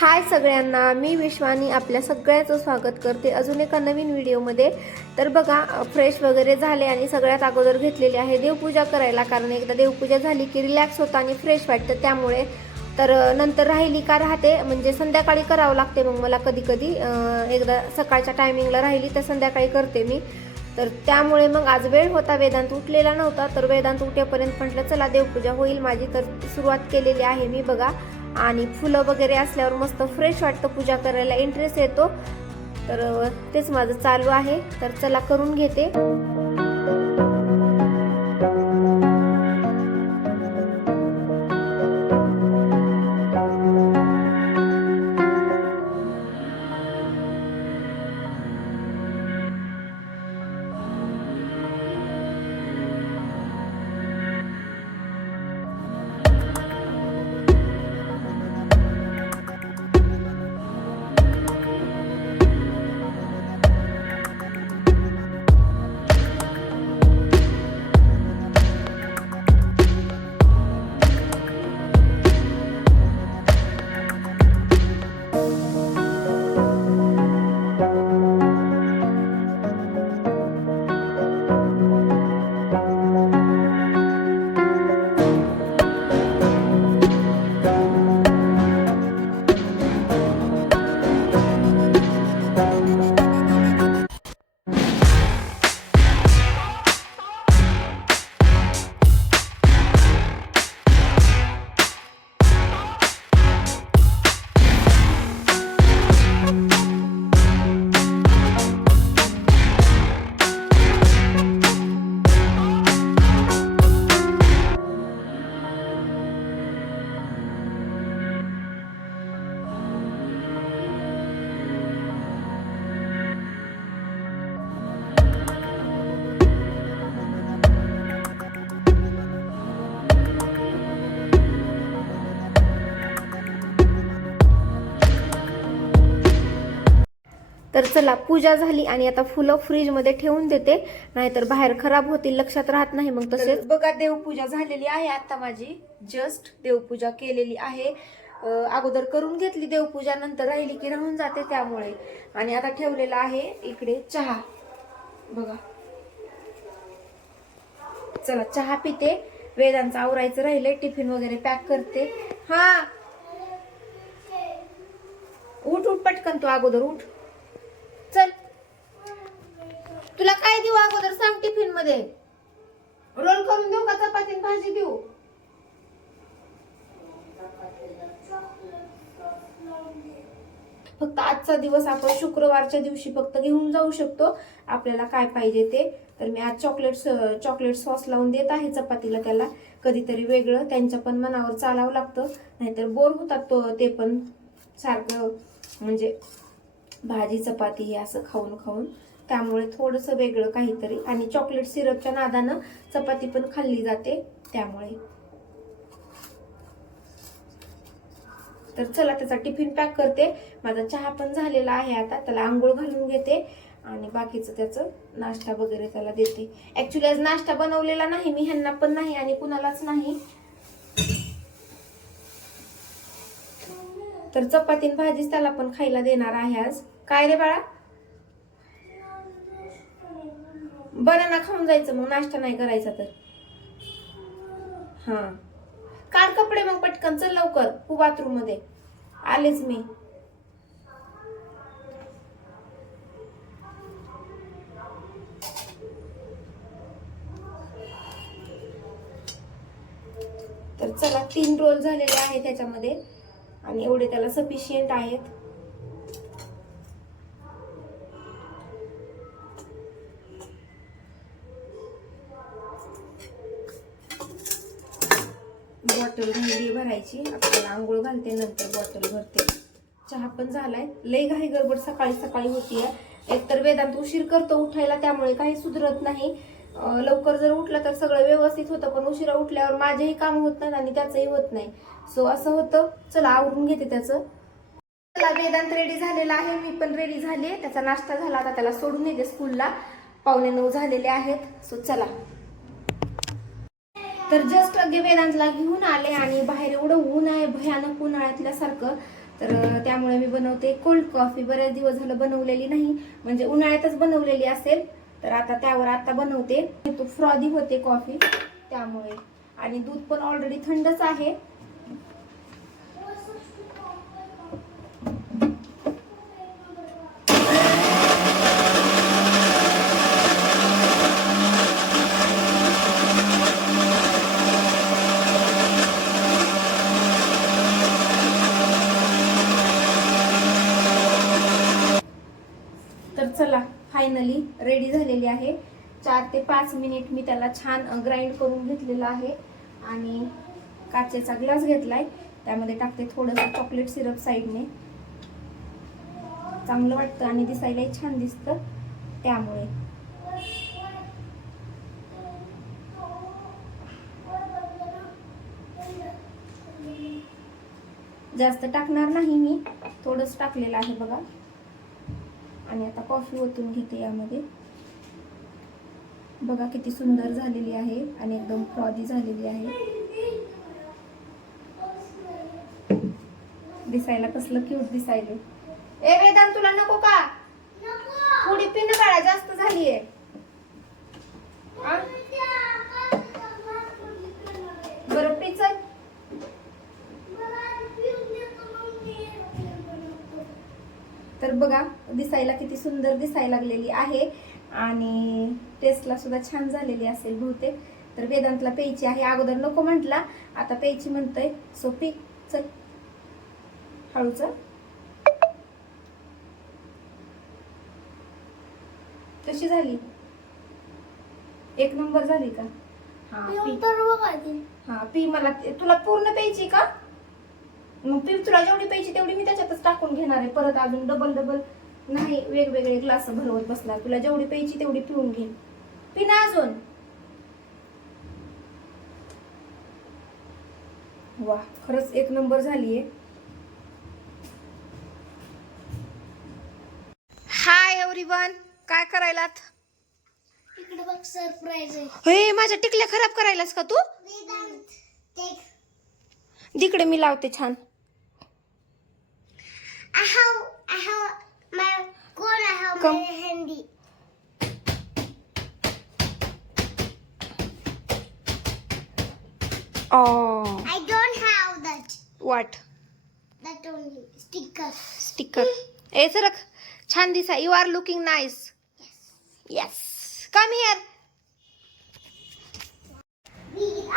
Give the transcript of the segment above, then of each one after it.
हाय सगळ्यांना मी विश्वानी आपल्या सगळ्याचं स्वागत करते अजून एका नवीन व्हिडिओमध्ये. तर बघा फ्रेश वगैरे झाले आणि सगळ्यात अगोदर घेतलेली आहे देवपूजा करायला कारण एकदा देवपूजा झाली की रिलॅक्स होतं आणि फ्रेश वाटतं त्यामुळे. तर नंतर राहिली का राहते म्हणजे संध्याकाळी करावं लागते मग मला कधी कधी एकदा सकाळच्या टायमिंगला राहिली तर संध्याकाळी करते मी. तर त्यामुळे मग आज वेळ होता वेदांत उठलेला नव्हता. तर वेदांत उठेपर्यंत म्हटलं चला देवपूजा होईल माझी. तर सुरुवात केलेली आहे मी बघा. आणि फुलं वगैरे असल्यावर मस्त फ्रेश वाटतं पूजा करायला. इंटरेस्ट येतो. तर तेच माझं चालू आहे. तर चला करून घेते. चला पूजा झाली आणि आता फुलं फ्रीजमध्ये ठेवून देते. नाहीतर बाहेर खराब होतील लक्षात राहत नाही. मग तसेच बघा देवपूजा झालेली आहे आता माझी. जस्ट देवपूजा केलेली आहे. अगोदर करून घेतली देवपूजा नंतर राहिली की राहून जाते त्यामुळे. आणि आता ठेवलेला आहे इकडे चहा. बघा. चला चहा पिते. वेदांचं आवरायचं राहिलंय टिफिन वगैरे पॅक करते. हा. उठ उठ पटकन तू अगोदर उठ. चल. तुला काय देऊ अगोदर? सांग टिफिनमध्ये. रोल करून देऊ का चपाती भाजी देऊ? फक्त आजचा दिवस आपण शुक्रवारच्या दिवशी फक्त घेऊन जाऊ शकतो. आपल्याला काय पाहिजे ते. तर मी आज चॉकलेट चॉकलेट सॉस लावून देत आहे चपातीला त्याला. कधीतरी वेगळं. त्यांच्या पण मनावर चालावं लागतं. नाहीतर बोर होतात तो ते पण. सारखं म्हणजे भाजी चपाती हे असं खाऊन खाऊन. त्यामुळे थोडंसं वेगळं काहीतरी. आणि चॉकलेट सिरपच्या नादानं चपाती पण खाल्ली जाते त्यामुळे. तर चला त्याचा टिफिन पॅक करते. माझा चहा पण झालेला आहे आता. त्याला आंघोळ घालून घेते. आणि बाकीचं त्याचं नाश्ता वगैरे त्याला देते. ॲक्च्युली आज नाश्ता बनवलेला नाही. मी ह्यांना पण नाही आणि कुणालाच नाही. तर चपातीन भाजीच त्याला पण खायला देणार आहे आज. काय रे बाळा? बनाना खाऊन जायचं मग. नाश्ता नाही करायचा तर. हा. काढ कपडे मग पटकन. चल लवकर. तू बाथरूममध्ये. आलेच मी. तर चला तीन रोल झालेले आहे त्याच्यामध्ये. आणि एवढे त्याला सफिशियंट आहेत. बॉटल राहिली भरायची. आपल्याला आंघोळ घालते नंतर बॉटल भरते. चहा पण झालाय. लय घाई गडबड सकाळी सकाळी होतीये. एकतर वेदांत उशीर करतो उठायला त्यामुळे काही सुधरत नाही. लवकर जर उठला तर सगळं व्यवस्थित होतं पण उशिरा उठल्यावर माझेही काम होत नाहीत आणि त्याचंही होत नाही. सो असं होतं. चला आवरून घेते त्याचं. चला वेदांत रेडी झालेला आहे. मी पण रेडी झाले त्याचा नाश्ता झाला. आता त्याला सोडून येते स्कूलला पावणे नऊ झालेले आहेत. सो चला. तर जस्ट अगे वेदांतला घेऊन आले आणि बाहेर एवढं ऊन आहे भयानक उन्हाळ्यातल्यासारखं तर त्यामुळे मी बनवते कोल्ड कॉफी बऱ्याच दिवस झालं बनवलेली नाही. म्हणजे उन्हाळ्यातच बनवलेली असेल. तर आता त्यावर आता बनवते. तो फ्रॉदी होते कॉफी त्यामुळे. आणि दूध पण ऑलरेडी थंडच आहे तर चला फायनली रेडी झालेली आहे. चार ते पाच मिनिट मी त्याला छान ग्राइंड करून घेतलेलं आहे. आणि काचेचा ग्लास घेतलाय. त्यामध्ये टाकते थोडंसं चॉकलेट सिरप साईडने चांगलं वाटतं आणि दिसायलाही छान दिसतं. त्यामुळे. जास्त टाकणार नाही मी. थोडंच टाकलेलं आहे बघा. आणि आता कॉफी ओतून घेते यामध्ये. बघा किती सुंदर झालेली आहे आणि एकदम फ्रॉदी झालेली आहे. दिसायला कसलं क्यूट दिसायले. ए वेदांत तुला नको का? थोडी पिन काळा जास्त झालीये. बरं पिचल. तर बघा दिसायला किती सुंदर दिसायला लागलेली आहे. आणि टेस्टला सुद्धा छान झालेली असेल बहुतेक. तर वेदांतला प्यायची आहे. अगोदर नको म्हटला. आता प्यायची म्हणतोय. सो पी चल. हळूच. कशी झाली? एक नंबर झाली का? हा पी. हा पी मला तुला पूर्ण प्यायची का? मग पी तुला जेवढी प्यायची तेवढी मी त्याच्यातच टाकून घेणार आहे. परत अजून डबल डबल नाही वेगवेगळे ग्लास भरवत बसला तुला जेवढी प्यायची तेवढी पिऊन घे. पी ना अजून. वा खरंच एक नंबर झालीये. हाय एव्हरीवन काय करायलात? इकडे बघ सरप्राईज आहे. हे माझ्या टिकल्या खराब करायलास का तू? तिकडे मी लावते छान. I have Handy. Oh, I don't have that. वाट That only sticker. स्टिकर ए सरक छान दिसा you are looking nice yes come here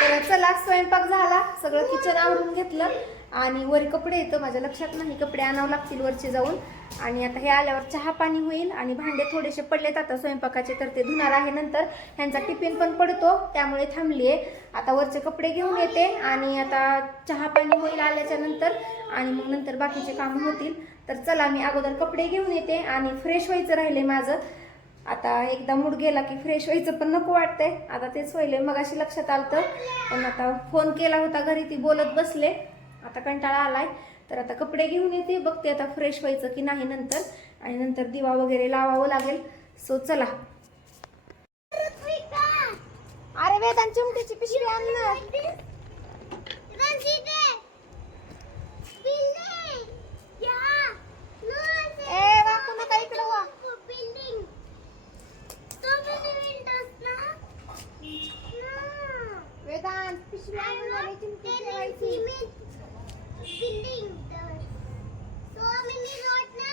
तर चला स्वयंपाक झाला सगळं किचन आवरून घेतलं आणि वर कपडे येतं माझ्या लक्षात नाही. कपडे आणावं लागतील वरचे जाऊन. आणि आता हे आल्यावर चहा पाणी होईल आणि भांडे थोडेसे पडलेत आता स्वयंपाकाचे तर ते धुणार आहे नंतर. ह्यांचा टिफिन पण पडतो त्यामुळे थांबली आहे आता वरचे कपडे घेऊन येते आणि आता चहा पाणी होईल आल्याच्यानंतर. आणि मग नंतर बाकीचे कामं होतील. तर चला मी अगोदर कपडे घेऊन येते आणि फ्रेश व्हायचं राहिले माझं. आता एकदा मूड गेला की फ्रेश व्हायचं पण नको वाटतंय. आता तेच व्हायले मग अशी लक्षात आलतं. पण आता फोन केला होता घरी ती बोलत बसले. आता कंटाळा आलाय. तर आता कपडे घेऊन येते. बघते आता फ्रेश व्हायचं की नाही नंतर. आणि नंतर दिवा वगैरे लावावं लागेल. सो चला. अरे वेदांत चिमटीची पिशवी आण ना ए वाकू नका इकडं वा वेदांत पिशवी आणून मला चिमटी ठेवायची Building the so many road na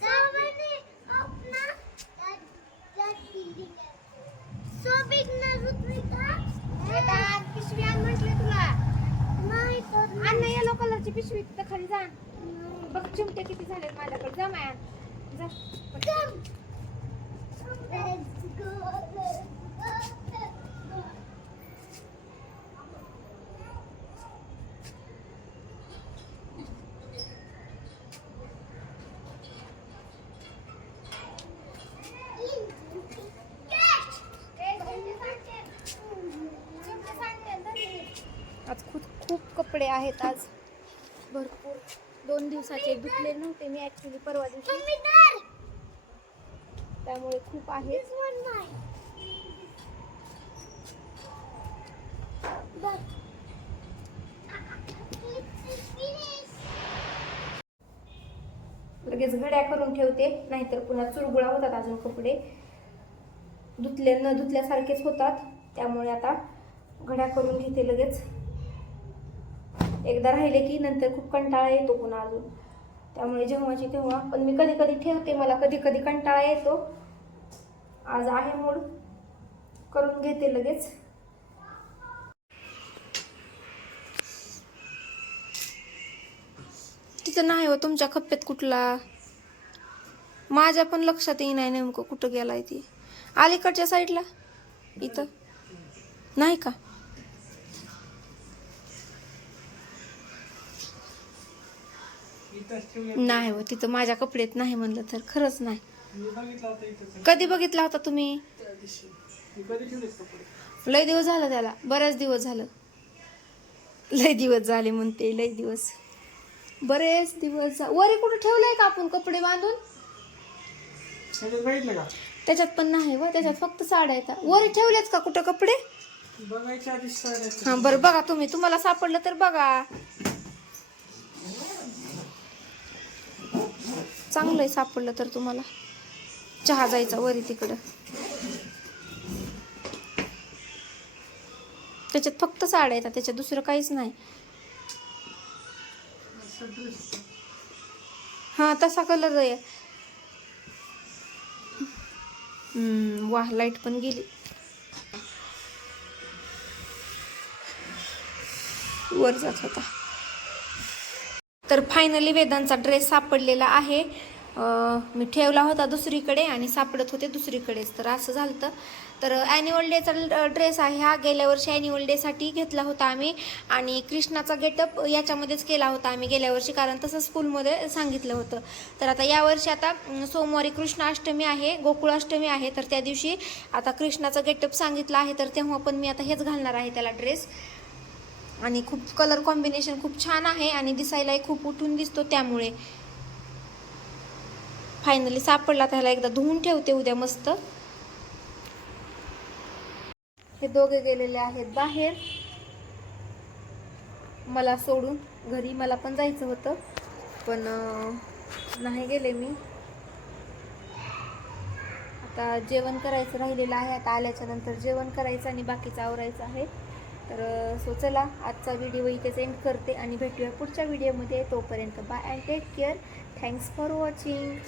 so many up na that that building so big na Rutrika Vedanta पिशवी आण म्हटले तुला नाही तर आण ना येलो कलरची पिशवी तिथं खाली जा. बघ चिमटे किती झालेत माझ्याकडे. जा माया. जा. आज खूप खूप कपडे आहेत आज. भरपूर दोन दिवसाचे धुतले नव्हते मी ऍक्च्युली परवा दिवशी. त्यामुळे खूप finished. लगेच घड्या करून ठेवते नाहीतर पुन्हा चुरगुळा होतात अजून कपडे. धुतले न धुतल्यासारखेच होतात त्यामुळे आता घड्या करून घेते लगेच. एकदा राहिले की नंतर खूप कंटाळा येतो पुन्हा अजून. त्यामुळे जेव्हाची तेव्हा. पण मी कधी कधी ठेवते मला कधी कधी कंटाळा येतो. आज आहे मूड. करून घेते लगेच. तिथं नाही हो तुमच्या खप्प्यात कुठला? माझ्या पण लक्षात येई नाही नेमकं कुठं गेलाय ती. अलीकडच्या साईडला इथं? नाही का? नाही हो तिथं माझ्या कपड्यात नाही म्हणलं तर खरंच नाही. कधी बघितला होता तुम्ही? लय दिवस झालं त्याला बऱ्याच दिवस झालं. लय दिवस झाले म्हणते लय दिवस. बरेच दिवस वरी कुठं ठेवलंय का आपण कपडे बांधून? त्याच्यात पण नाही व त्याच्यात फक्त साड्या येतात वरी ठेवलेत का कुठं कपडे? हा बरं बघा तुम्ही तुम्हाला सापडलं तर बघा. चांगलंय सापडलं तर तुम्हाला. चहा जायचा वरी तिकडं. त्याच्यात फक्त साड्या येतात त्याच्यात दुसरं काहीच नाही. हा तसा कलर आहे. वाह लाइट पण गेली. वर जात होता. तर फायनली वेदांचा ड्रेस सापडलेला आहे. मी ठेवला होता दुसरीकडे आणि सापडत होते दुसरीकडेच. तर असं झालं तर ॲन्युअल डेचा ड्रेस आहे हा. गेल्या वर्षी ॲन्युअल डेसाठी घेतला होता आम्ही. आणि कृष्णाचा गेटअप याच्यामध्येच केला होता आम्ही गेल्या वर्षी कारण तसं स्कूलमध्ये सांगितलं होतं. तर आता यावर्षी आता सोमवारी कृष्णाष्टमी आहे गोकुळाष्टमी आहे. तर त्या दिवशी आता कृष्णाचा गेटअप सांगितलं आहे. तर तेव्हा पण मी आता हेच घालणार आहे त्याला ड्रेस आणि खूप कलर कॉम्बिनेशन खूप छान आहे आणि दिसायलाही खूप उठून दिसतो त्यामुळे. फायनली सापडला त्याला एकदा धुवून ठेवते उद्या मस्त. हे दोघे गेलेले आहेत बाहेर. मला सोडून घरी मला पण जायचं होतं पण नाही गेले मी. आता जेवण करायचं राहिलेलं आहे आता आल्याच्यानंतर जेवण करायचं आणि बाकीचं आवरायचं आहे. तर सो चला आजचा व्हिडिओ इथेच एंड करते आणि भेटूया पुढच्या व्हिडिओमध्ये. तोपर्यंत bye and take care thanks for watching